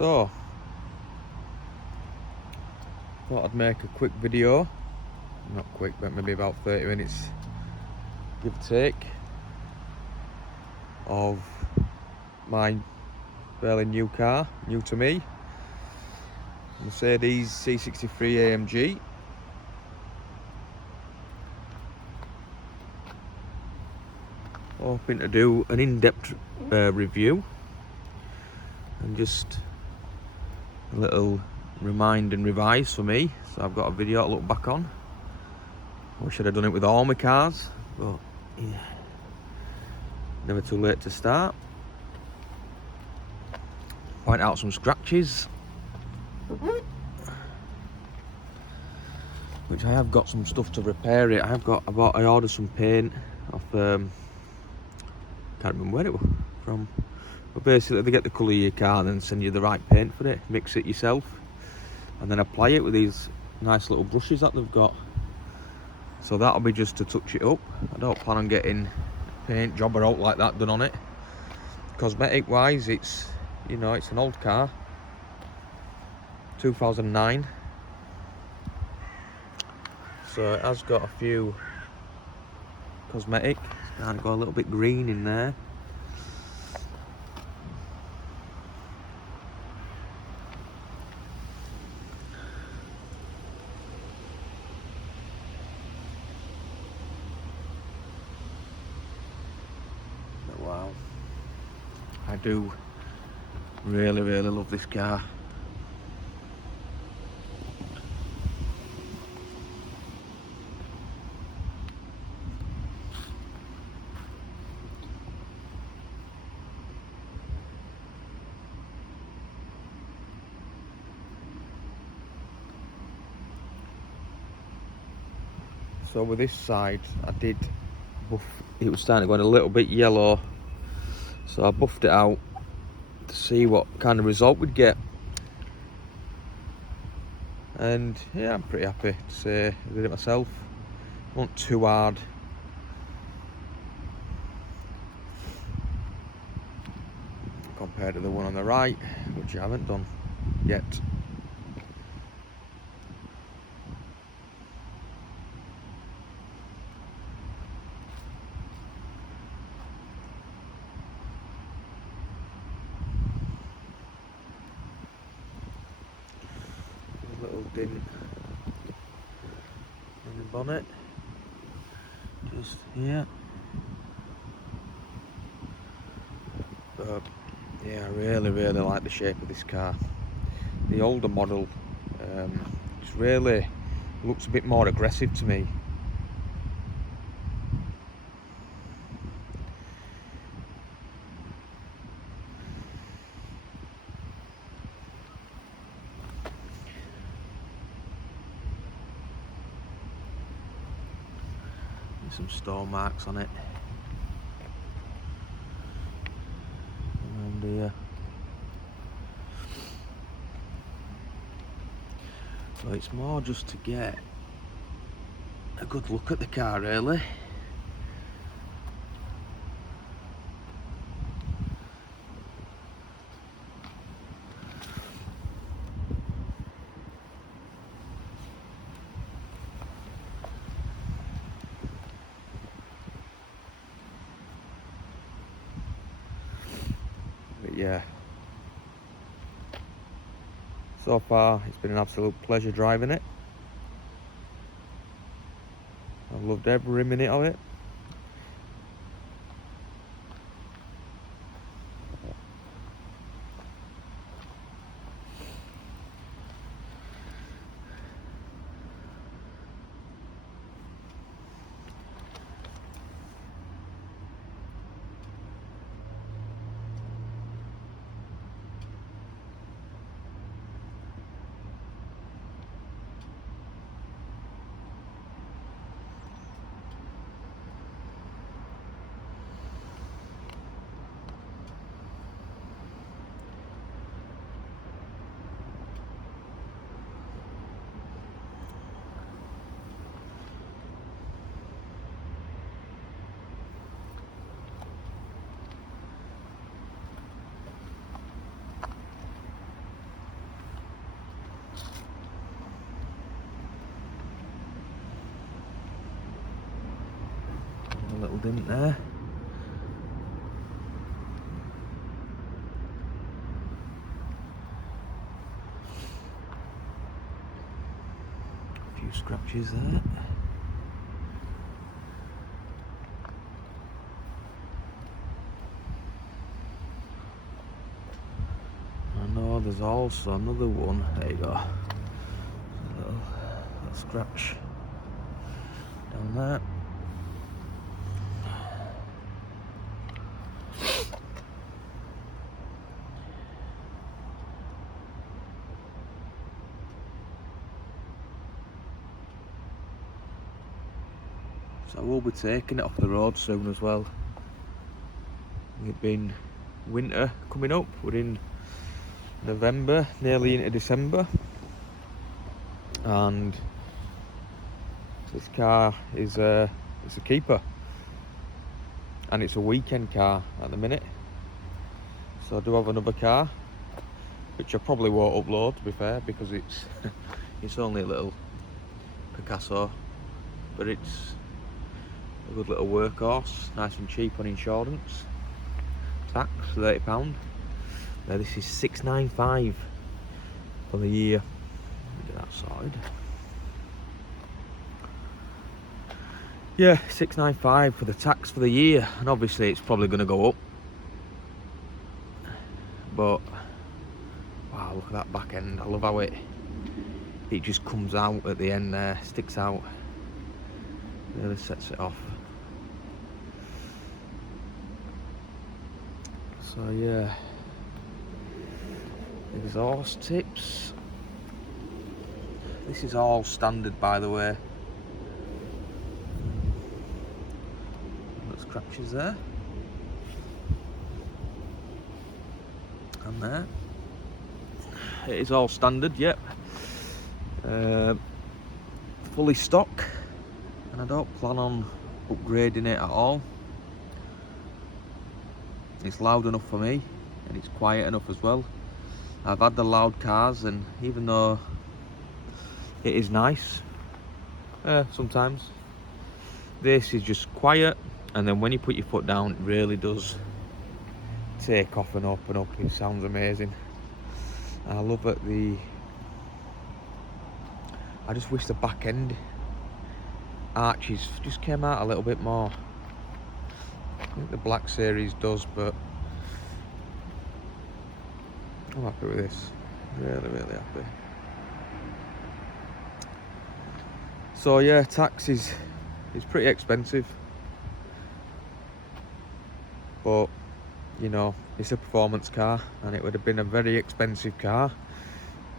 So, thought I'd make a quick video, not quick, but maybe about 30 minutes, give or take, of my fairly new car, new to me, Mercedes C63 AMG. Hoping to do an in-depth review and just a little remind and revise for me, so I've got a video to look back on. I should have done it with all my cars, but yeah, never too late to start. Point out some scratches, which I have got some stuff to repair it. I ordered some paint off can't remember where it was from, but basically they get the colour of your car and then send you the right paint for it, mix it yourself, and then apply it with these nice little brushes that they've got. So that'll be just to touch it up. I don't plan on getting paint job or out like that done on it. Cosmetic wise, it's, you know, it's an old car, 2009, so it has got a few cosmetic. It's kind of got a little bit green in there. But wow, I do really love this car. So with this side, I did buff, it was starting to go a little bit yellow, so I buffed it out to see what kind of result we'd get. And yeah, I'm pretty happy to say I did it myself. Not too hard. Compared to the one on the right, which I haven't done yet. A little dint in the bonnet, just here. But yeah, I really like the shape of this car. The older model just really looks a bit more aggressive to me. There's some store marks on it. And here. So it's more just to get a good look at the car, really. But yeah, so far it's been an absolute pleasure driving it. I've loved every minute of it. dent there. A few scratches there. I know there's also another one. There you go. A little scratch down there. So we'll be taking it off the road soon as well. It's been winter coming up. We're in November, nearly into December, and this car is it's a keeper, and it's a weekend car at the minute. So I do have another car, which I probably won't upload, to be fair, because it's it's only a little Picasso, but it's a good little workhorse, nice and cheap on insurance. Tax £30. Now this is 695 for the year. Get that sorted. Yeah, 695 for the tax for the year, and obviously it's probably going to go up. But wow, look at that back end. I love how it just comes out at the end there, sticks out. Really sets it off. So yeah, exhaust tips. This is all standard, by the way. Little scratches there. And there. It is all standard, yep. Fully stock, and I don't plan on upgrading it at all. It's loud enough for me, and it's quiet enough as well. I've had the loud cars, and even though it is nice sometimes, this is just quiet, and then when you put your foot down, it really does take off and open up. It sounds amazing. I love it. I just wish the back end arches just came out a little bit more. I think the Black Series does, but I'm happy with this. Really, really happy. So yeah, tax is pretty expensive, but you know, it's a performance car, and it would have been a very expensive car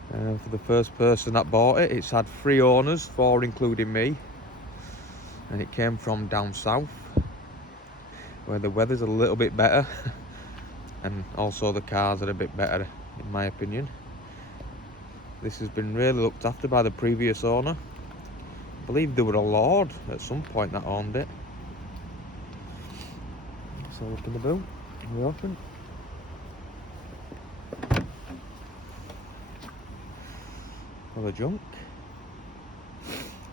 for the first person that bought it. It's had 3 owners, 4 including me, and it came from down south, where the weather's a little bit better and also the cars are a bit better, in my opinion. This has been really looked after by the previous owner. I believe there were a lord at some point that owned it. So look in the boot, we open. All the junk.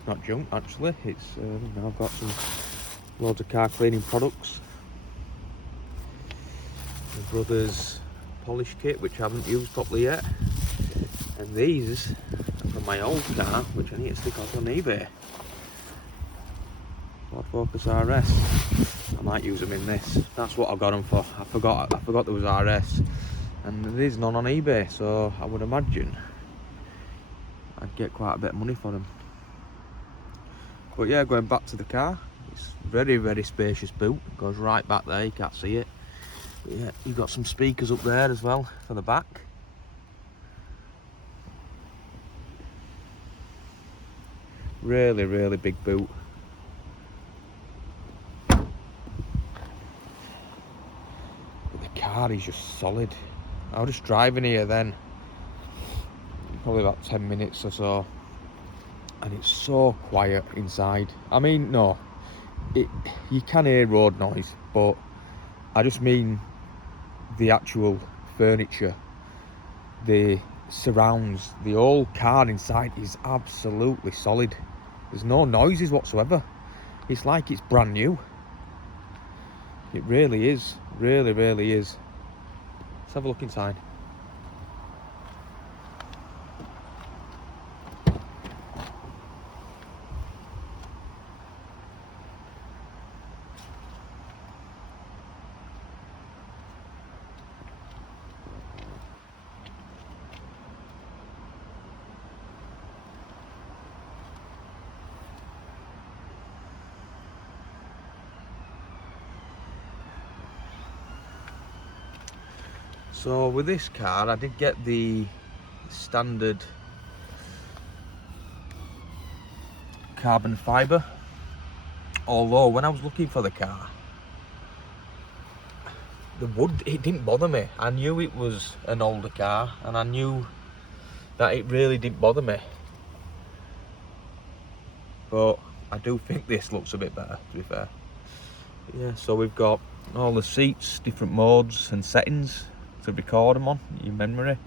Not junk actually, it's now I've got some loads of car cleaning products. My brother's polish kit, which I haven't used properly yet, and these are from my old car, which I need to stick off on eBay. Ford Focus RS. I might use them in this. That's what I got them for. I forgot there was RS, and there's none on eBay, so I would imagine I'd get quite a bit of money for them. But yeah, going back to the car, it's very, very spacious boot. It goes right back there, you can't see it. But yeah, you've got some speakers up there as well for the back. Really, really big boot. But the car is just solid. I was just driving here then, probably about 10 minutes or so, and it's so quiet inside. I mean, no, you can hear road noise, but I just mean the actual furniture, the surrounds, the whole car inside is absolutely solid. There's no noises whatsoever. It's like it's brand new. It really is, really is. Let's have a look inside. So with this car, I did get the standard carbon fibre, although when I was looking for the car, the wood, it didn't bother me. I knew it was an older car, and I knew that it really didn't bother me, but I do think this looks a bit better, to be fair. But yeah, so we've got all the seats, different modes and settings to record them on your memory.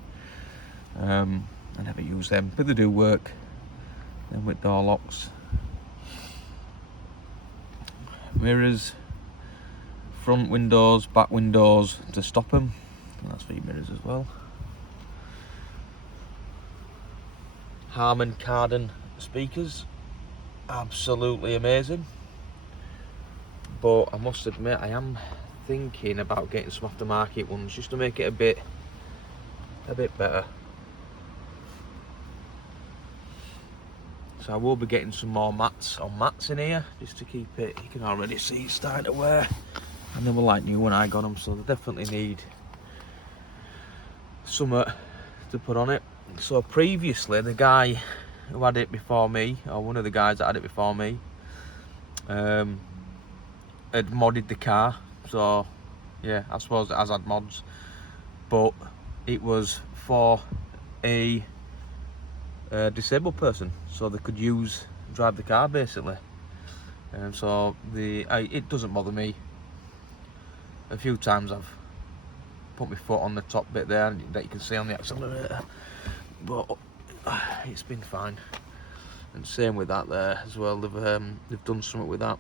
I never use them, but they do work. Then with door locks, mirrors, front windows, back windows to stop them. That's for your mirrors as well. Harman Kardon speakers, absolutely amazing. But I must admit, I am thinking about getting some aftermarket ones just to make it a bit better. So I will be getting some more mats in here just to keep it. You can already see it's starting to wear, and they were like new when I got them, so they definitely need something to put on it. So previously, the guy who had it before me, or one of the guys that had it before me, had modded the car. So yeah, I suppose it has had mods, but it was for a disabled person, so they could drive the car basically. And so it doesn't bother me. A few times I've put my foot on the top bit there that you can see on the accelerator, but it's been fine. And same with that there as well. They've done something with that.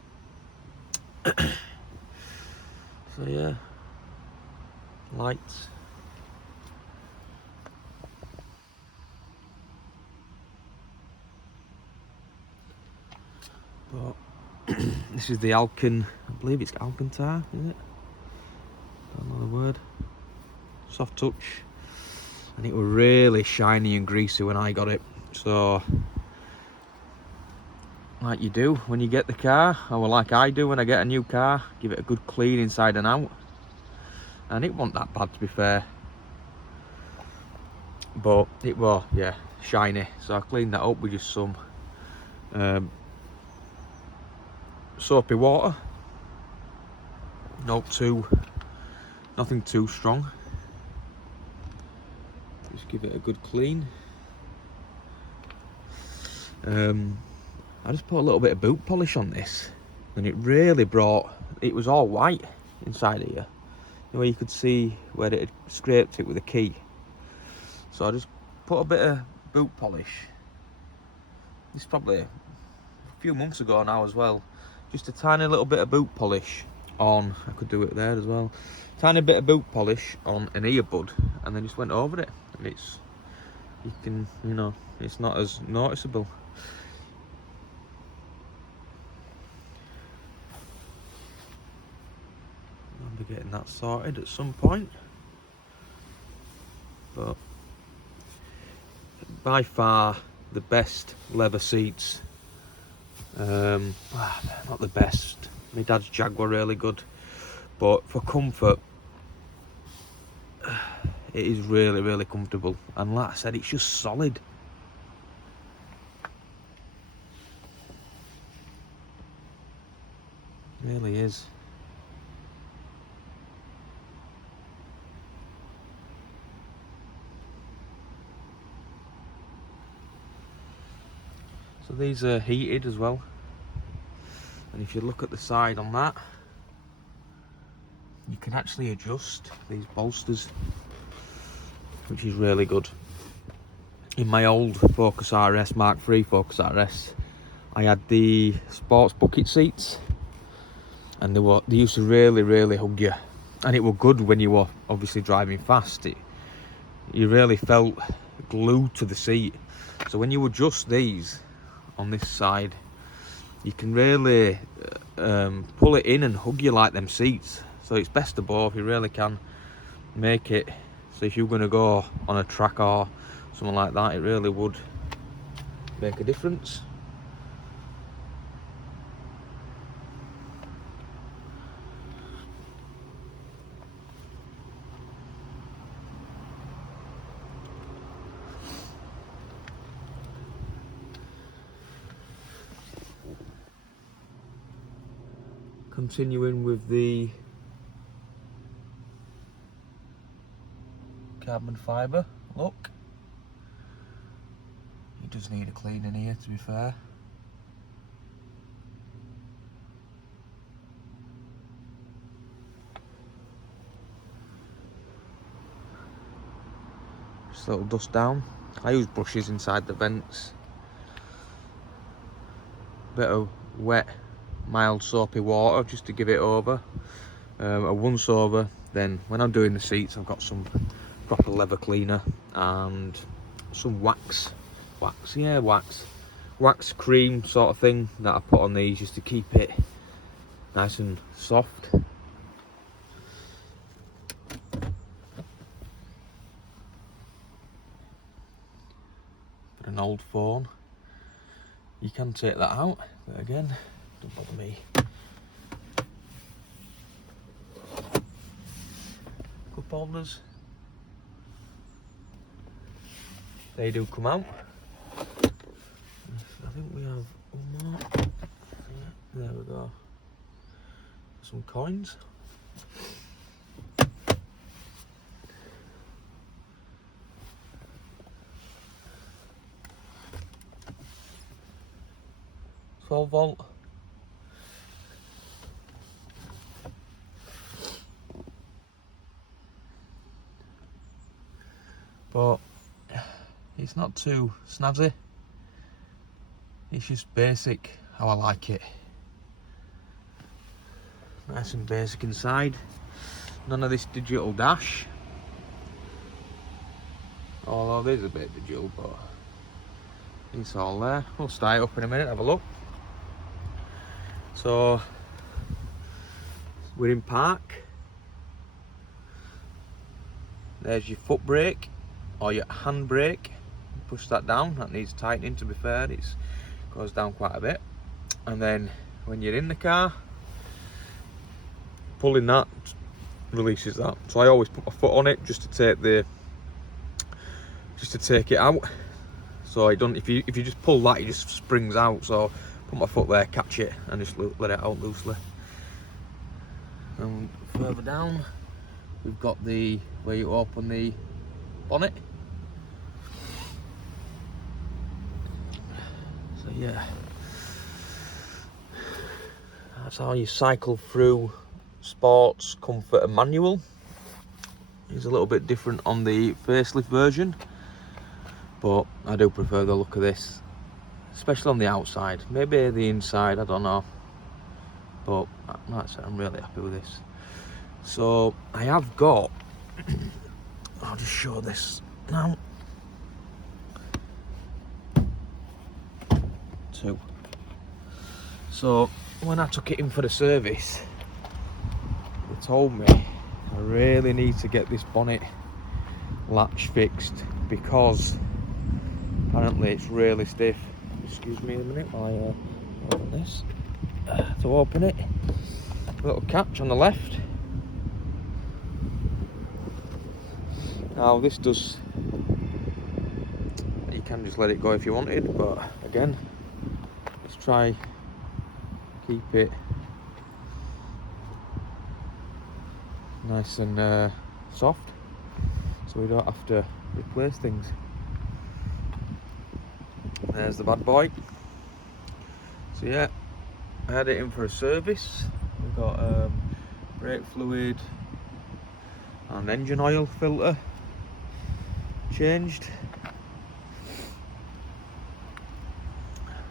So yeah, lights. But this is the Alcan, I believe it's Alcantara, is it? Don't know the word. Soft touch, and it was really shiny and greasy when I got it. So, like you do when you get the car, or like I do when I get a new car, give it a good clean inside and out. And it wasn't that bad, to be fair, but it was, yeah, shiny. So I cleaned that up with just some soapy water. Nothing too strong. Just give it a good clean. I just put a little bit of boot polish on this, and it really it was all white inside here. Where you could see where it had scraped it with a key. So I just put a bit of boot polish. This is probably a few months ago now as well. Just a tiny little bit of boot polish on, I could do it there as well. Tiny bit of boot polish on an earbud, and then just went over it. And it's not as noticeable. I'll be getting that sorted at some point. But by far the best leather seats. Not the best. My dad's Jag were really good, but for comfort, it is really comfortable. And like I said, it's just solid. It really is. So these are heated as well, and if you look at the side on that, you can actually adjust these bolsters, which is really good. In my old Focus RS, Mark III Focus RS, I had the sports bucket seats, and they used to really hug you, and it was good when you were obviously driving fast. You really felt glued to the seat. So when you adjust these on this side, you can really pull it in and hug you like them seats. So it's best of both. You really can make it so if you're going to go on a track or something like that, it really would make a difference. Continuing with the carbon fibre look. It does need a clean in here, to be fair. Just a little dust down. I use brushes inside the vents. Bit of wet, mild soapy water just to give it over. A once over, then when I'm doing the seats I've got some proper leather cleaner and some wax cream sort of thing that I put on these just to keep it nice and soft. For an old phone, you can take that out, but again, don't bother me. Cup holders, they do come out. I think we have one more. Yeah, there we go. Some coins. $12 volt. But it's not too snazzy. It's just basic how I like it. Nice and basic inside. None of this digital dash. Although there's a bit digital, but it's all there. We'll start it up in a minute, have a look. So we're in park. There's your foot brake or your hand brake. Push that down, that needs tightening, to be fair. It goes down quite a bit. And then when you're in the car, pulling that releases that. So I always put my foot on it just to take it out. So I don't, if you just pull that, it just springs out. So put my foot there, catch it, and just let it out loosely. And further down, we've got the where you open the bonnet. So yeah, that's how you cycle through sports, comfort and manual. It's a little bit different on the facelift version, but I do prefer the look of this, especially on the outside. Maybe the inside, I don't know, but like I said, I'm really happy with this. So I have got I'll just show this now. Two. So when I took it in for the service, they told me I really need to get this bonnet latch fixed because apparently it's really stiff. Excuse me a minute while I open this. To open it, a little catch on the left. Now this does, you can just let it go if you wanted, but again, let's try keep it nice and soft so we don't have to replace things. There's the bad boy. So yeah, I had it in for a service. We've got brake fluid and engine oil filter changed,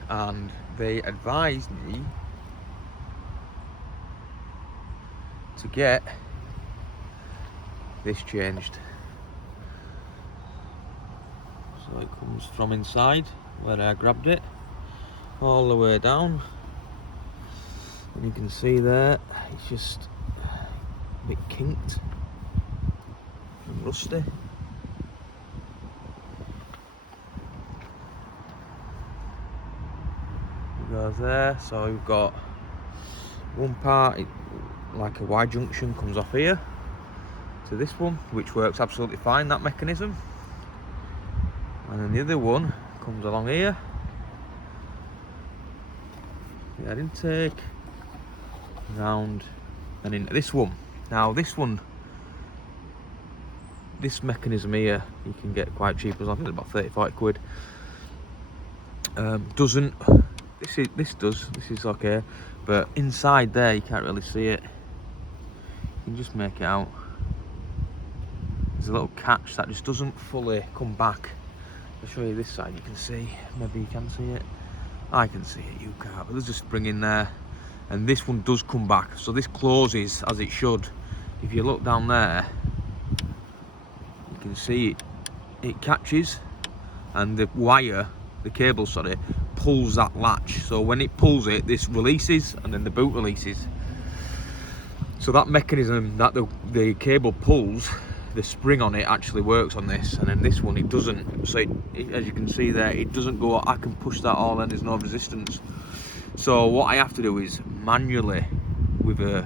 and they advised me to get this changed. So it comes from inside where I grabbed it all the way down, and you can see there it's just a bit kinked and rusty. It goes there, so we've got one part, like a Y junction, comes off here to this one, which works absolutely fine, that mechanism. And then the other one comes along here, the air intake, round and into this one. Now this one, this mechanism here, you can get quite cheap as well. I think it's about 30-40 quid. Doesn't, this does, this is okay, but inside there you can't really see it. You can just make it out. There's a little catch that just doesn't fully come back. I'll show you this side, you can see, maybe you can see it. I can see it, you can't, but there's a spring in there. And this one does come back, so this closes as it should. If you look down there, you can see it catches, and the wire, the cable, sorry, pulls that latch. So when it pulls it, this releases, and then the boot releases. So that mechanism that the cable pulls, the spring on it actually works on this, and then this one it doesn't. So as you can see there, it doesn't go. I can push that all, and there's no resistance. So what I have to do is manually, with a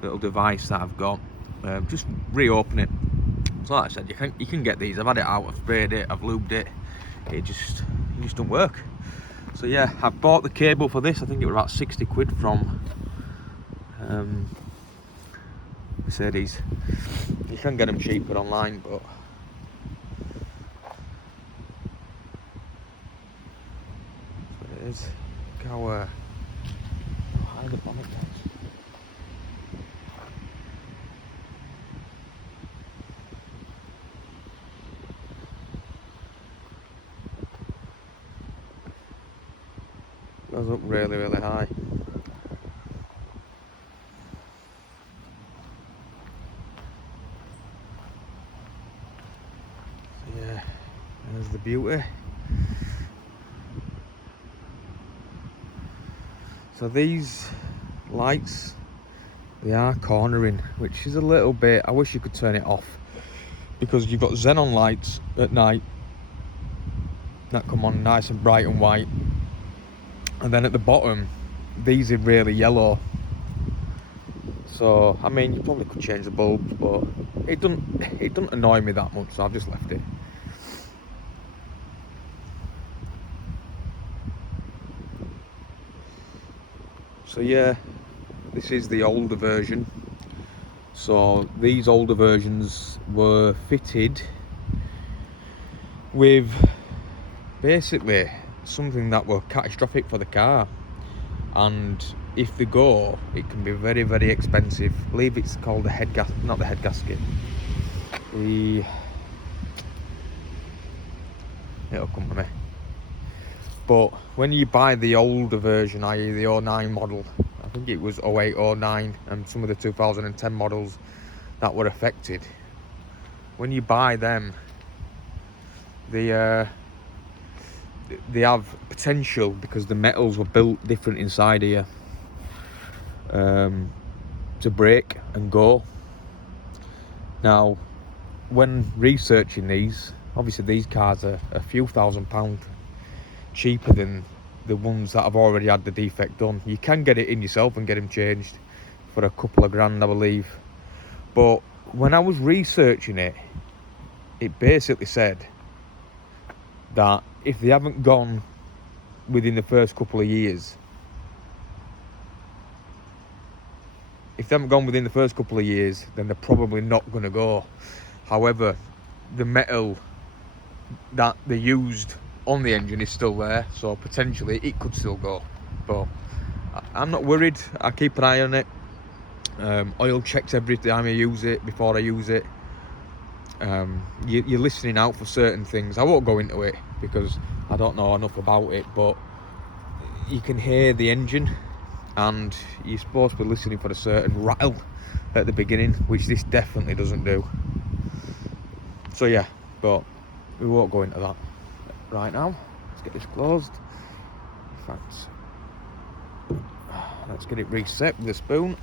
little device that I've got, just reopen it. So like I said, you can get these. I've had it out, I've sprayed it, I've lubed it. It just don't work. So yeah, I bought the cable for this. I think it was about 60 quid from Mercedes. You can get them cheaper online, but that's what it is. Look how high the bonnet gets. Goes up really, really high. So yeah, there's the beauty. So these lights, they are cornering, which is a little bit, I wish you could turn it off, because you've got xenon lights at night that come on nice and bright and white, and then at the bottom these are really yellow. So I mean, you probably could change the bulbs, but it doesn't annoy me that much, so I've just left it. So yeah, this is the older version. So these older versions were fitted with basically something that were catastrophic for the car, and if they go, it can be very, very expensive. I believe it's called the head gasket, not the head gasket. It'll come to me. But when you buy the older version, i.e. the 09 model, I think it was 08, 09, and some of the 2010 models that were affected, when you buy them, they have potential, because the metals were built different inside here, to break and go. Now, when researching these, obviously these cars are a few £1,000s cheaper than the ones that have already had the defect done. You can get it in yourself and get them changed for a couple of grand, I believe. But when I was researching it, it basically said that if they haven't gone within the first couple of years, then they're probably not going to go. However, the metal that they used on the engine is still there, so potentially it could still go. But I'm not worried. I keep an eye on it. Oil checks every time I use it, before I use it. You're listening out for certain things. I won't go into it because I don't know enough about it, but you can hear the engine and you're supposed to be listening for a certain rattle at the beginning, which this definitely doesn't do. So yeah, but we won't go into that right now. Let's get this closed. In fact, let's get it reset with the spoon.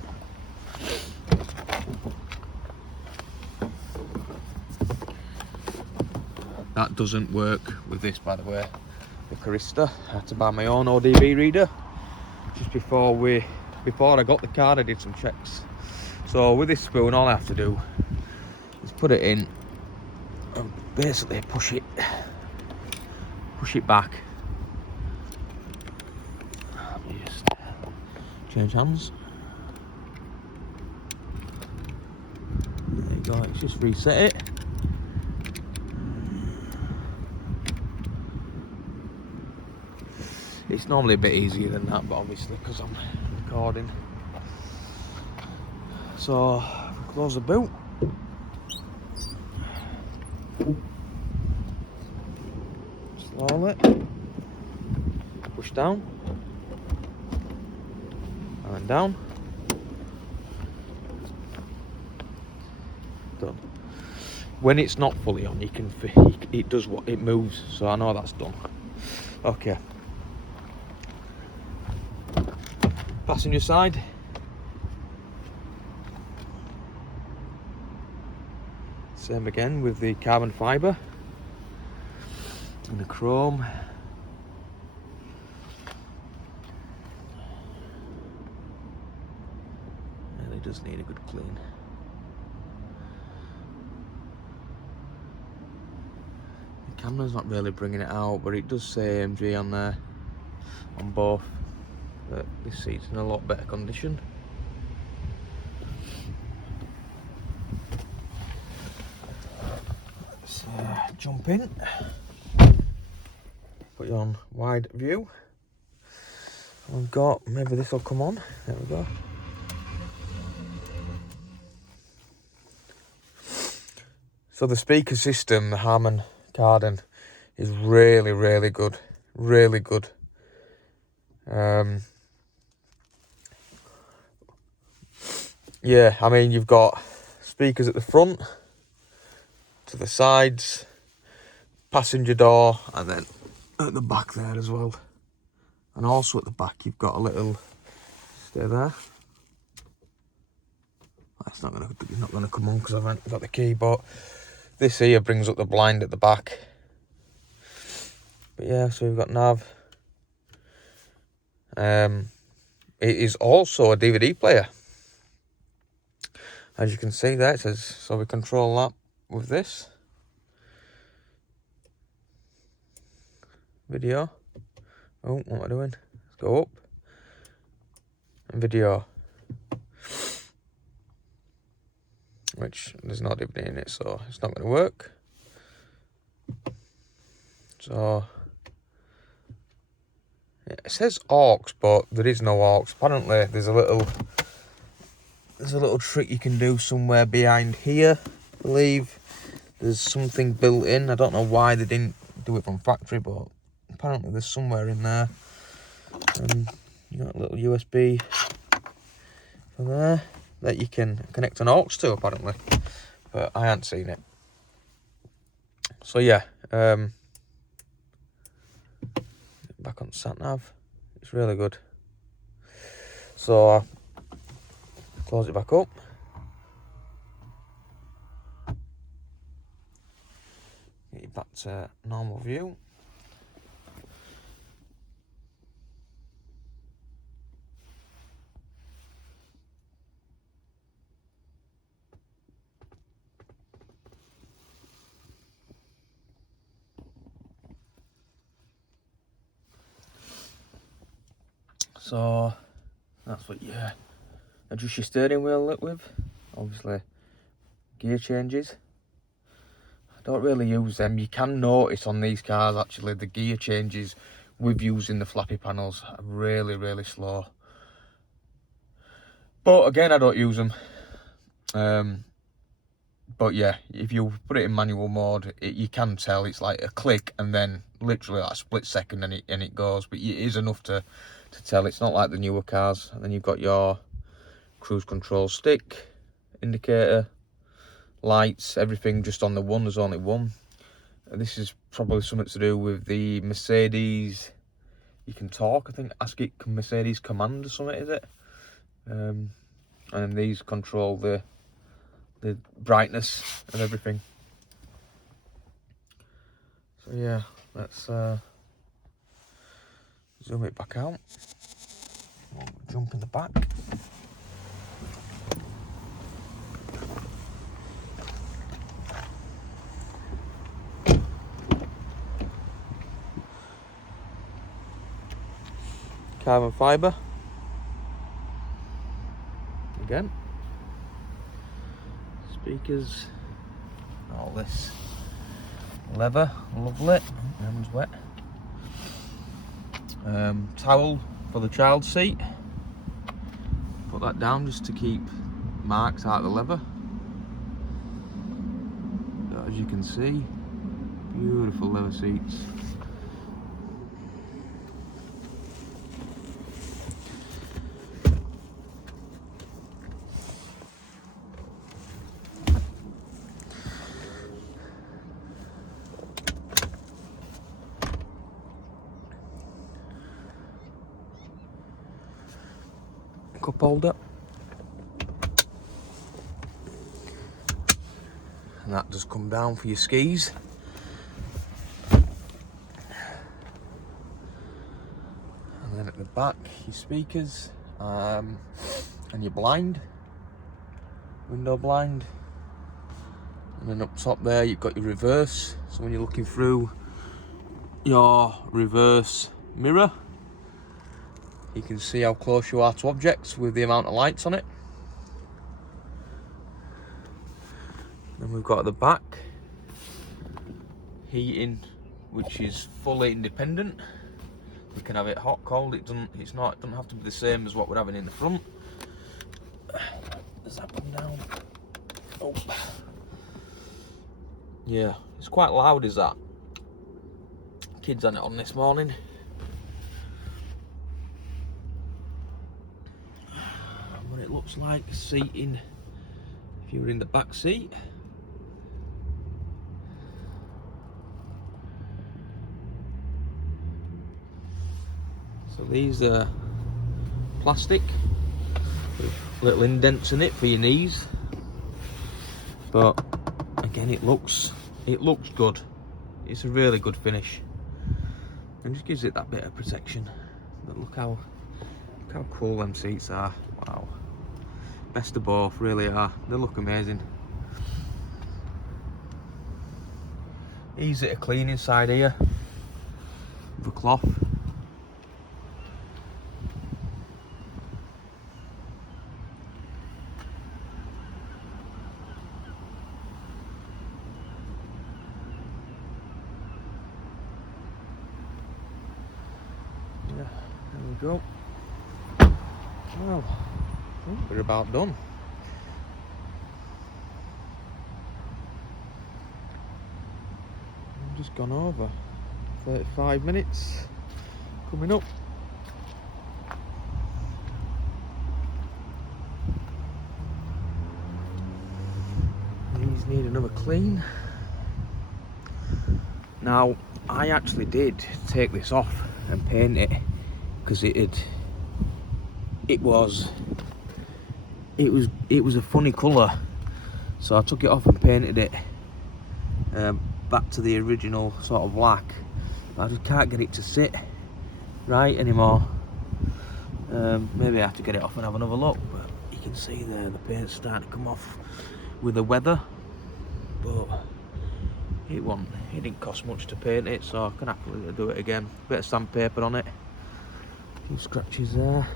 That doesn't work with this, by the way, the Carista. I had to buy my own ODB reader. Just before I got the card, I did some checks. So with this spoon, all I have to do is put it in and basically push it back. Just change hands. There you go. Let's just reset it. It's normally a bit easier than that, but obviously because I'm recording. So close the boot. Slowly push down and down. Done. When it's not fully on, it does what it moves, so I know that's done. Okay. Passenger side. Same again with the carbon fibre and the chrome. Really does need a good clean. The camera's not really bringing it out, but it does say AMG on there, on both. But this seat's in a lot better condition. Let's jump in. Put you on wide view. We've got, maybe this will come on. There we go. So the speaker system, the Harman Kardon, is really, really good. Really good. Yeah, I mean, you've got speakers at the front, to the sides, passenger door, and then at the back there as well. And also at the back, you've got a little, stay there. It's not gonna come on because I haven't got the key, but this here brings up the blind at the back. But yeah, so we've got nav. It is also a DVD player. As you can see there, it says, so we control that with this. Video. Oh, what am I doing? Let's go up. And video. Which, there's no DVD in it, so it's not going to work. So, it says aux, but there is no aux. Apparently, there's a little trick you can do somewhere behind here, I believe. There's something built in. I don't know why they didn't do it from factory, but apparently there's somewhere in there. And you got a little USB from there that you can connect an aux to, apparently. But I haven't seen it. So yeah, back on sat nav. It's really good. So close it back up. Get you back to normal view. So that's what you adjust your steering wheel with. Obviously, gear changes. I don't really use them. You can notice on these cars actually the gear changes with using the flappy panels are really, really slow. But again, I don't use them. But yeah, if you put it in manual mode, you can tell it's like a click and then literally like a split second and it goes. But it is enough to tell. It's not like the newer cars. And then you've got your cruise control stick, indicator, lights, everything just on the one. There's only one. And this is probably something to do with the Mercedes. You can talk, I think. Ask it Mercedes command or something, is it? And then these control the brightness and everything. So yeah, let's zoom it back out. We'll jump in the back. Carbon fibre. Again. Speakers. All this leather, lovely. Hands wet. Towel for the child seat. Put that down just to keep marks out of the leather. But as you can see, beautiful leather seats. Cup holder, and that does come down for your skis. And then at the back, your speakers, and your blind, window blind. And then up top there, you've got your reverse. So when you're looking through your reverse mirror, you can see how close you are to objects with the amount of lights on it. Then we've got at the back heating, which is fully independent. You can have it hot, cold. It doesn't have to be the same as what we're having in the front. Does that come down? Oh, yeah, it's quite loud. Is that? Kids had it on this morning. What it looks like seating if you're in the back seat. So these are plastic with little indents in it for your knees, but again it looks good. It's a really good finish and just gives it that bit of protection. But look how cool them seats are. Wow, best of both, really are. They look amazing. Easy to clean inside here with a cloth. Yeah, there we go. Well, I think we're about done. I've just gone over 35 minutes coming up. These need another clean. Now, I actually did take this off and paint it because it was a funny colour, so I took it off and painted it back to the original sort of black. I just can't get it to sit right anymore. Maybe I have to get it off and have another look, but you can see there the paint's starting to come off with the weather. But it didn't cost much to paint it, so I can absolutely do it again. Bit of sandpaper on it, a few scratches there.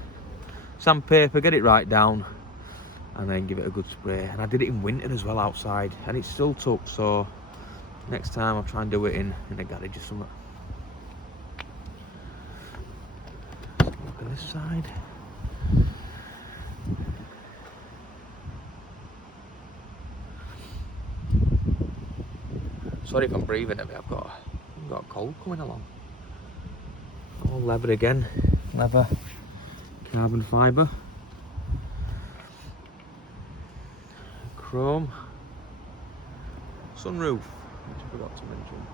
Sandpaper, get it right down, and then give it a good spray. And I did it in winter as well outside, and it still took, so next time I'll try and do it in a garage or something. Look at this side. Sorry if I'm breathing a bit, I've got a cold coming along. All leather again, leather, carbon fibre, chrome, sunroof, which I forgot to mention.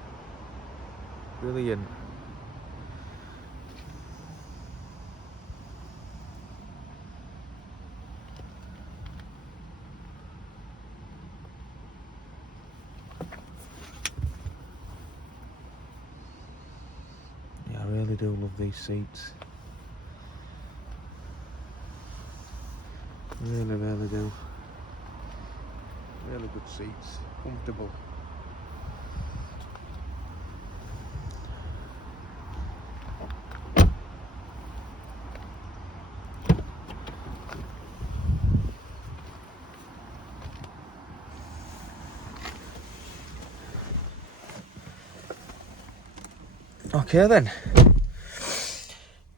Brilliant. Yeah, I really do love these seats. Really, really do. Really good seats, comfortable. Okay then,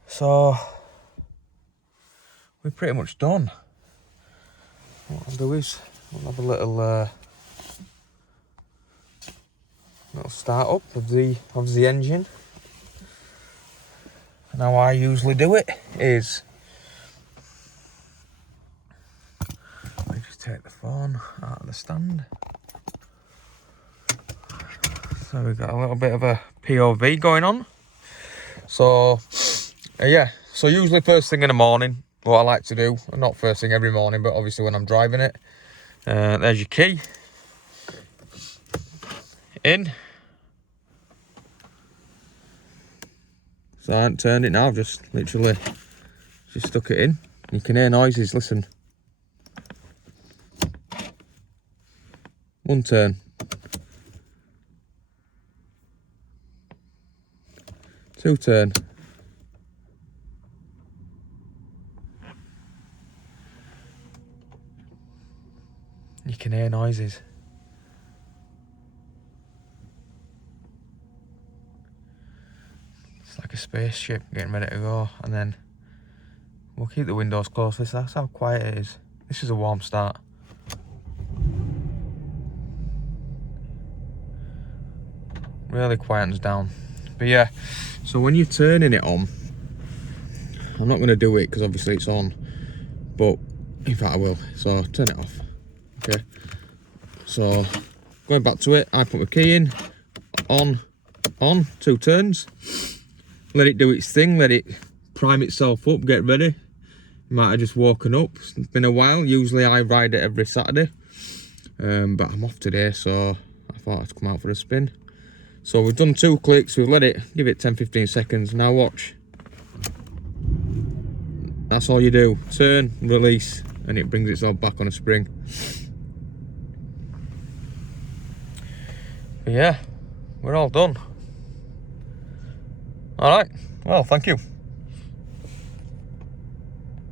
so we're pretty much done. What I'll do is we'll have a little start up of the engine. And how I usually do it is I just take the phone out of the stand. So we've got a little bit of a POV going on. So yeah, so usually first thing in the morning, what I like to do, not first thing every morning, but obviously when I'm driving it, there's your key. In. So I haven't turned it now, just literally just stuck it in. You can hear noises, listen. One turn. Two turn. You can hear noises. It's like a spaceship getting ready to go, and then we'll keep the windows closed. That's how quiet it is. This is a warm start. Really quietens down. But yeah, so when you're turning it on, I'm not going to do it because obviously it's on, but in fact I will. So turn it off. Okay. So going back to it, I put my key in, on, two turns. Let it do its thing, let it prime itself up, get ready. You might have just woken up, it's been a while. Usually I ride it every Saturday, but I'm off today, so I thought I'd come out for a spin. So we've done 2 clicks, we've let it, give it 10-15 seconds. Now watch. That's all you do, turn, release, and it brings itself back on a spring. But yeah, we're all done. All right, well, thank you.